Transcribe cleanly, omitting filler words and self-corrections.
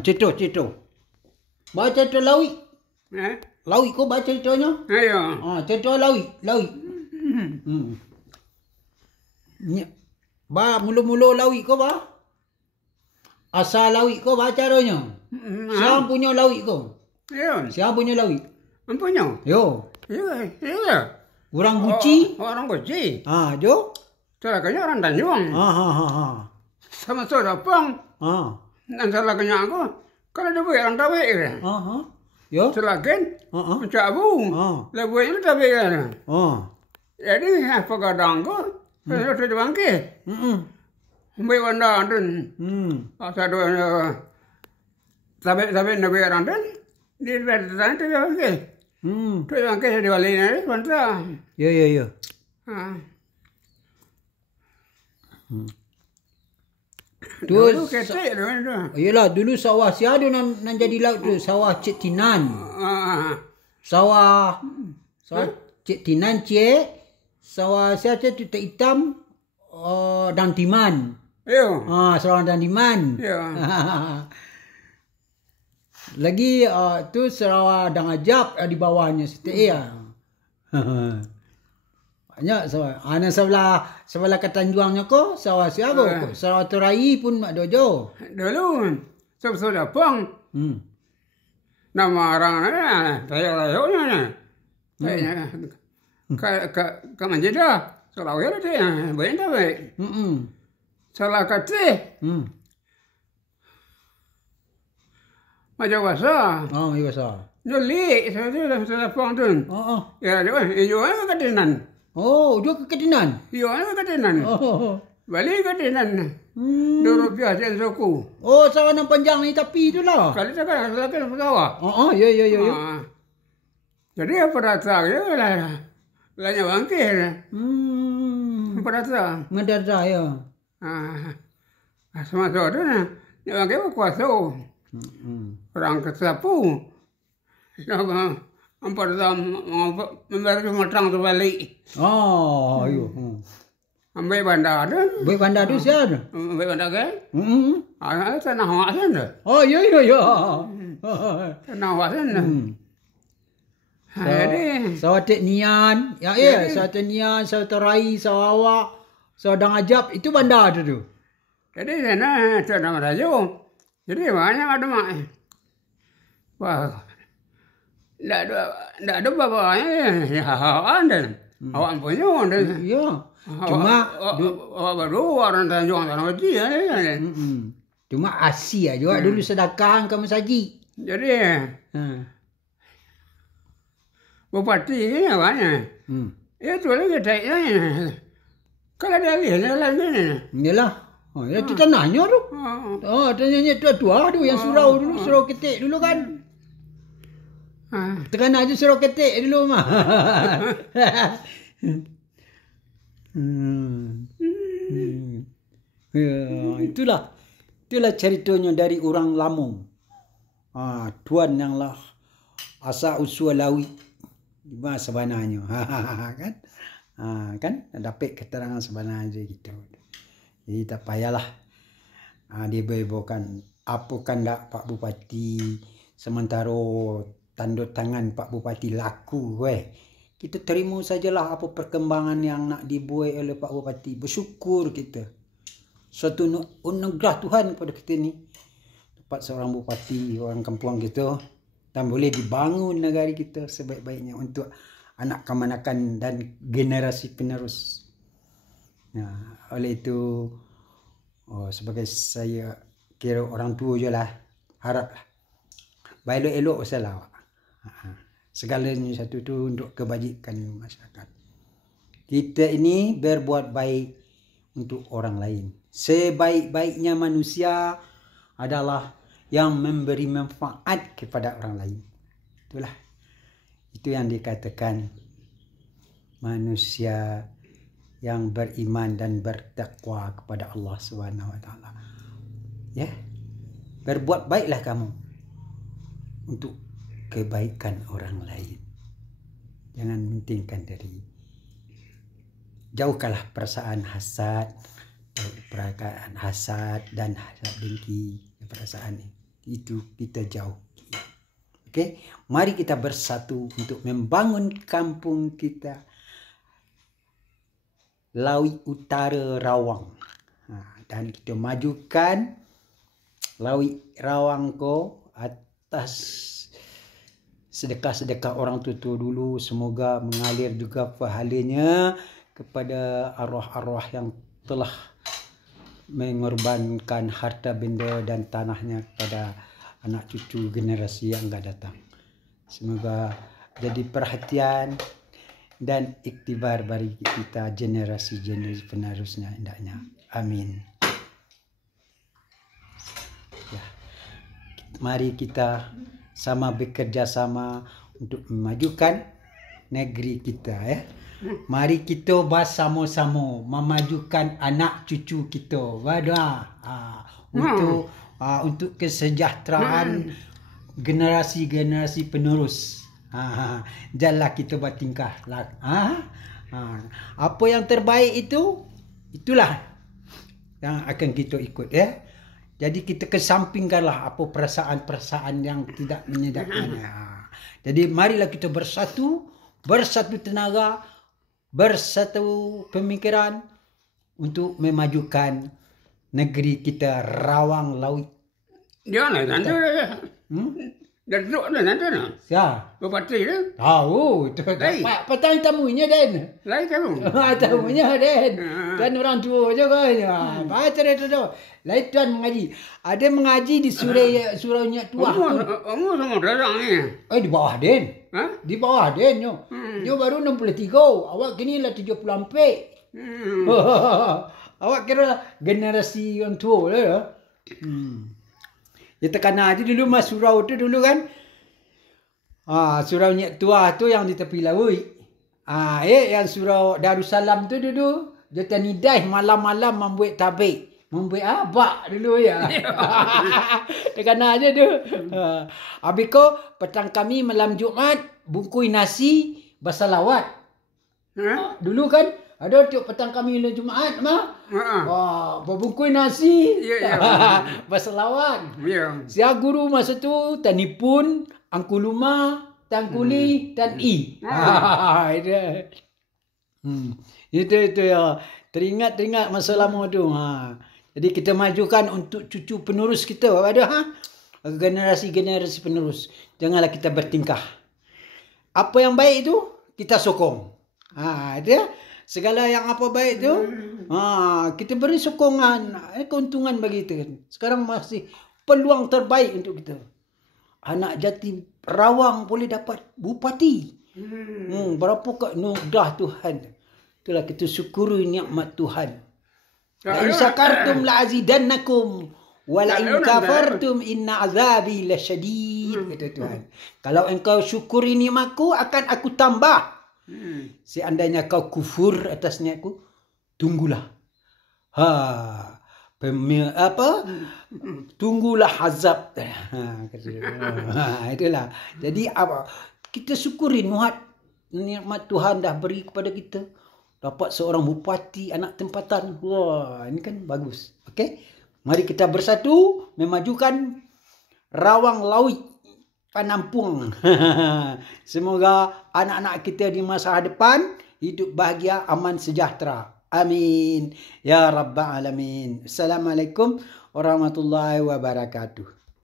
Cerita. Baca cerita Lawi. Eh? Lawi kau baca ceritanya? Ayo. Cerita Lawi. Ba mula-mula Lawi kau ba? Asal Lawi kau baca caranya. Siapa punya Lawi kau? Ayo. Siapa punya Lawi? Empunya. Yo. Iya. Orang Guci. Orang Guci. Jo. Celakanya orang Tanjung. Sama saudara Pong. Dan celakanya aku. Kalau dia buat orang Tabe kan. Yo. Celakin. Macam abu. Lebu ini Tabe kan. Jadi apa kadang aku. Saya sudah bangkit. Ambil benda dan. Satu. Tabe nabi orang dan. Dia berada di bangkit. Tu yang ke di balik ni sebentar. Ya. Dulu ketek tu. Iyalah dulu sawah siapa nan jadi laut tu? Sawah Cik Tinan. Sawah Cik Tinan sawah siapa tu tak hitam Dan Timan. Yo. Sawah Dan Timan. Yo. Lagi tu Sarawak Dan Ajab di bawahnya setia. Banyak sawah. Ana sebelah Ketanjuangnya ko sawah siapa? Sarawak Terai pun mak dojo. Dulu sudah Pong. Nama orang saya layaknya. Ke Manjida. Salah ya dia. Baik tak baik. Salah kata. Macam bahasa. Bahasa. Joli, saya Pong tu. Ya, dia jual ke Ketinan. Dia ke Ketinan. Jual ke Ketinan. Balik ke Ketinan. Rp2 sen suku. Sawah yang panjang ni tapi tu lah. Kali sekarang sawah. Ya. Jadi apa datang ya lah. Lanya bangkit. Apa datang? Mendadak ya. Semasa tu na. Dia bangkit kuasa. Orang kesapu. Empat tahun memberi matang tu balik. Ayo. Ambil bandar tu. Ambil bandar tu siapa? Ambil bandar kan? Tanah awak sana. Ya. Tanah awak sana. Jadi. Sawah Tek Nian. Sawah Tek Nian, Sawah Terai, Sawah Awak, Sawah Dan Ajab. Itu bandar tu. Jadi sana tanah Melayu. Jadi banyak ada mak. Wah. Tak ada bapaknya. Ya, anda. Awak punya anda. Ya. Cuma awak baru orang Tanjung Tanah Haji ya. Cuma Asia juga dulu sedekah kamu saji. Jadi bupati ni banyak. Itu lagi kaya. Kalau dia lihat lain ni. Yalah. Itu tanahnya tu. Tanahnya tua-tua tu yang surau dulu, surau ketik dulu kan. Tekan aja surau ketik dulu mah. Itulah ceritanya dari orang Lamung. Tuan yang lah asal usul Lawi. Gimana sebenarnya? Kan dapat keterangan sebenarnya gitu. Jadi tak payahlah dibawakan apa kan tak Pak Bupati sementara tanda tangan Pak Bupati laku kita terima sajalah apa perkembangan yang nak dibuat oleh Pak Bupati. Bersyukur kita. Suatu anugerah Tuhan kepada kita ni. Dapat seorang bupati, orang kampung kita. Dan boleh dibangun negara kita sebaik-baiknya untuk anak kemanakan dan generasi penerus. Oleh itu, sebagai saya kira orang tua je lah. Haraplah. Baik elok salah awak. Segalanya satu tu untuk kebajikan masyarakat. Kita ini berbuat baik untuk orang lain. Sebaik-baiknya manusia adalah yang memberi manfaat kepada orang lain. Itulah. Itu yang dikatakan manusia yang beriman dan bertakwa kepada Allah SWT. Ya. Berbuat baiklah kamu untuk kebaikan orang lain. Jangan mentingkan diri. Jauhkanlah perasaan hasad dan hasad dengki perasaan ini. itu kita jauh. Okey, mari kita bersatu untuk membangun kampung kita Lawi Utara Rawang. Dan kita majukan Lawi Rawang ko atas sedekah-sedekah orang tua dulu. Semoga mengalir juga pahalanya kepada arwah-arwah yang telah mengorbankan harta benda dan tanahnya kepada anak cucu generasi yang akan datang. Semoga jadi perhatian dan iktibar bagi kita generasi-generasi penerusnya hendaknya. Amin. Ya. Mari kita sama bekerja sama untuk memajukan negeri kita, ya. Mari kita bersama-sama memajukan anak cucu kita. Untuk kesejahteraan generasi-generasi penerus. Janganlah kita bertingkah. Apa yang terbaik itu, itulah yang akan kita ikut, ya. Jadi kita kesampingkanlah apa perasaan-perasaan yang tidak menyedapkan. Jadi marilah kita bersatu tenaga, bersatu pemikiran untuk memajukan negeri kita Rawang Lawi. Dia nak nanti. Datuk dah nanti nak. Ya. Bupati dah. Tahu. Petang tamunya Den. Lain tamu. Tamunya Den. Dan orang tua je kan. Baca itu tu. Lain tuan mengaji. Ada mengaji di suraunya tua. Umur sama datang ni. Di bawah Den. Di bawah Den yo. Dia baru 63. Awak kini lah 74. Awak kira generasi yang tua lah ya. Ya tekan aja dulu mas surau tu dulu kan. Suraunya tua tu yang di tepi laut. Yang surau Darussalam tu dulu dia tanidai malam-malam membuat tabik. Membuat abak dulu ya. Tekan aja tu. Habis ko petang kami malam Jumaat bungkui nasi bersalawat. Dulu kan ada tiap petang kami malam Jumaat mah. Berbungkui nasi. Bersalawat. Sia guru masa tu Tanipun, Angkuluma, Tangkuli, Tan I. Itu ya. Teringat masa lama tu. Jadi kita majukan untuk cucu penerus kita. Generasi-generasi penerus. Janganlah kita bertingkah. Apa yang baik itu kita sokong. Itu ya. Segala yang apa baik tu, kita beri sokongan, keuntungan bagi kita. Sekarang masih peluang terbaik untuk kita. Anak jati Rawang boleh dapat bupati. Berapa kat nudah Tuhan. Itulah kita syukuri nikmat Tuhan. La in syakartum la azidannakum wa la in kafartum inna azabi lasyadid, kata Tuhan. Kalau engkau syukuri nikmatku akan aku tambah. Seandainya kau kufur atas niatku, tunggulah. Tunggulah azab. Itulah. Jadi apa? Kita syukuri nikmat Tuhan dah beri kepada kita. Dapat seorang bupati anak tempatan. Wah, ini kan bagus. Okey. Mari kita bersatu memajukan Rawang Lawi Panampung. Semoga anak-anak kita di masa depan hidup bahagia, aman, sejahtera. Amin. Ya Rabbal Alamin. Assalamualaikum warahmatullahi wabarakatuh.